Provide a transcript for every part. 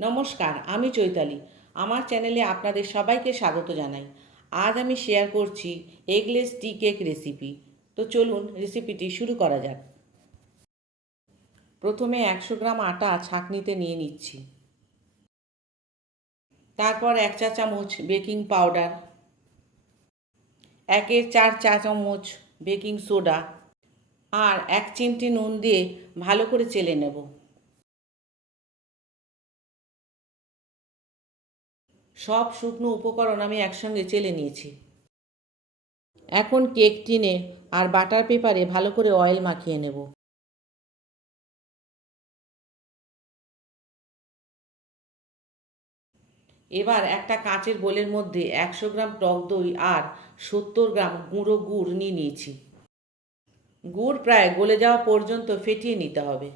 নমস্কার, আমি চৈতালি। আমার চ্যানেলে আপনাদের সবাইকে স্বাগত জানাই। আজ আমি শেয়ার করছি এগলেস টি কেক রেসিপি। তো চলুন রেসিপিটি শুরু করা যাক। প্রথমে 100 গ্রাম আটা ছাঁকনিতে নিয়ে নিচ্ছি। তারপর 1 চা চামচ বেকিং পাউডার, 1/4 চা চামচ বেকিং সোডা আর 1 চিমটি নুন দিয়ে ভালো করে চেলে নেব। সব শুকনো উপকরণ আমি একসঙ্গে চেলে নিয়েছি। এখন কেক টিনে আর বাটার পেপারে ভালো করে অয়েল মাখিয়ে নেব। এবার একটা কাঁচের বোলের মধ্যে 100 গ্রাম টক দই আর 70 গ্রাম গুঁড়ো গুড় নিয়ে নিয়েছি। গুড় প্রায় গলে যাওয়া পর্যন্ত ফেটিয়ে নিতে হবে।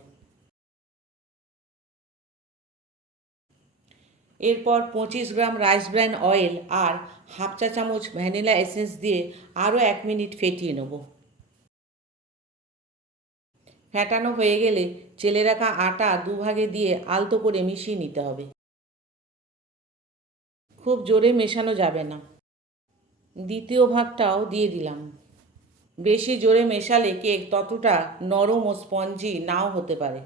এরপর 25 গ্রাম রাইস ব্র্যান অয়েল আর হাফ চা চামচ ভ্যানিলা এসেন্স দিয়ে আরও 1 মিনিট ফেটিয়ে নেব। ফেটানো হয়ে গেলে চেলে রাখা আটা দুভাগে দিয়ে আলতো করে মিশিয়ে নিতে হবে। খুব জোরে মেশানো যাবে না। দ্বিতীয় ভাগটাও দিয়ে দিলাম। বেশি জোরে মেশালে কেক ততটা নরম ও স্পঞ্জি নাও হতে পারে।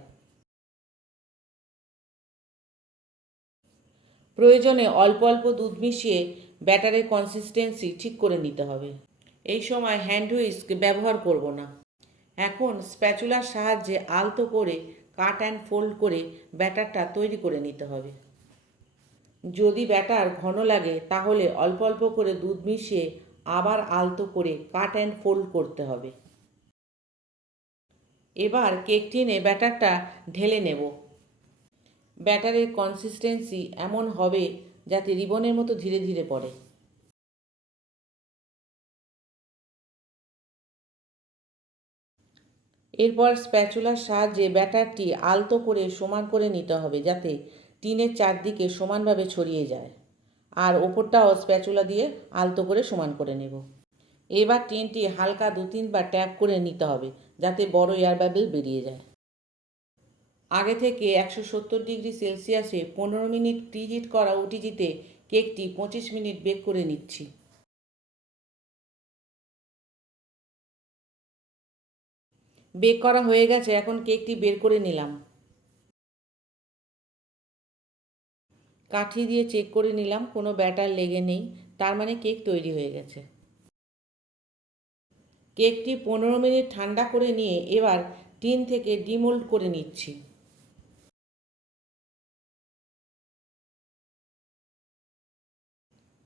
প্রয়োজনে অল্প অল্প দুধ মিশিয়ে ব্যাটারের কনসিস্টেন্সি ঠিক করে নিতে হবে। এই সময় হ্যান্ড হুইস্ক ব্যবহার করব না। এখন স্প্যাচুলার সাহায্যে আলতো করে কাট অ্যান্ড ফোল্ড করে ব্যাটারটা তৈরি করে নিতে হবে। যদি ব্যাটার ঘন লাগে তাহলে অল্প অল্প করে দুধ মিশিয়ে আবার আলতো করে কাট অ্যান্ড ফোল্ড করতে হবে। এবার কেক টিনে ব্যাটারটা ঢেলে নেব। ব্যাটারের কনসিস্টেন্সি এমন হবে যাতে রিবনের মতো ধীরে ধীরে পড়ে। এরপর স্প্যাচুলার সাহায্যে ব্যাটারটি আলতো করে সমান করে নিতে হবে যাতে টিনের চারদিকে সমানভাবে ছড়িয়ে যায়। আর ওপরটাও স্প্যাচুলা দিয়ে আলতো করে সমান করে নেব। এবার টিনটি হালকা 2-3 বার ট্যাপ করে নিতে হবে যাতে বড় এয়ার বাবল বেরিয়ে যায়। আগে থেকে 170 ডিগ্রি সেলসিয়াসে 15 মিনিট প্রিহিট করা ওটিজিতে কেকটি 25 মিনিট বেক করে নিচ্ছি। বেক করা হয়ে গেছে, এখন কেকটি বের করে নিলাম। কাঠি দিয়ে চেক করে নিলাম, কোনো ব্যাটার লেগে নেই, তার মানে কেক তৈরি হয়ে গেছে। কেকটি 15 মিনিট ঠান্ডা করে নিয়ে এবার টিন থেকে ডিমোল্ড করে নিচ্ছি।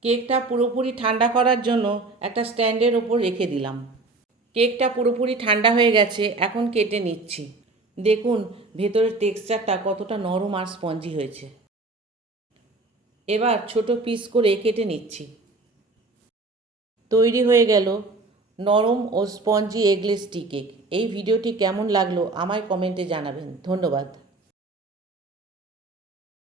কেকটা পুরোপুরি ঠান্ডা করার জন্য একটা স্ট্যান্ডের ওপর রেখে দিলাম। কেকটা পুরোপুরি ঠান্ডা হয়ে গেছে, এখন কেটে নিচ্ছি। দেখুন ভেতরের টেক্সচারটা কতটা নরম আর স্পঞ্জি হয়েছে। এবার ছোট পিস করে কেটে নিচ্ছি। তৈরি হয়ে গেল নরম ও স্পঞ্জি এগলেস টি কেক। এই ভিডিওটি কেমন লাগলো আমায় কমেন্টে জানাবেন। ধন্যবাদ।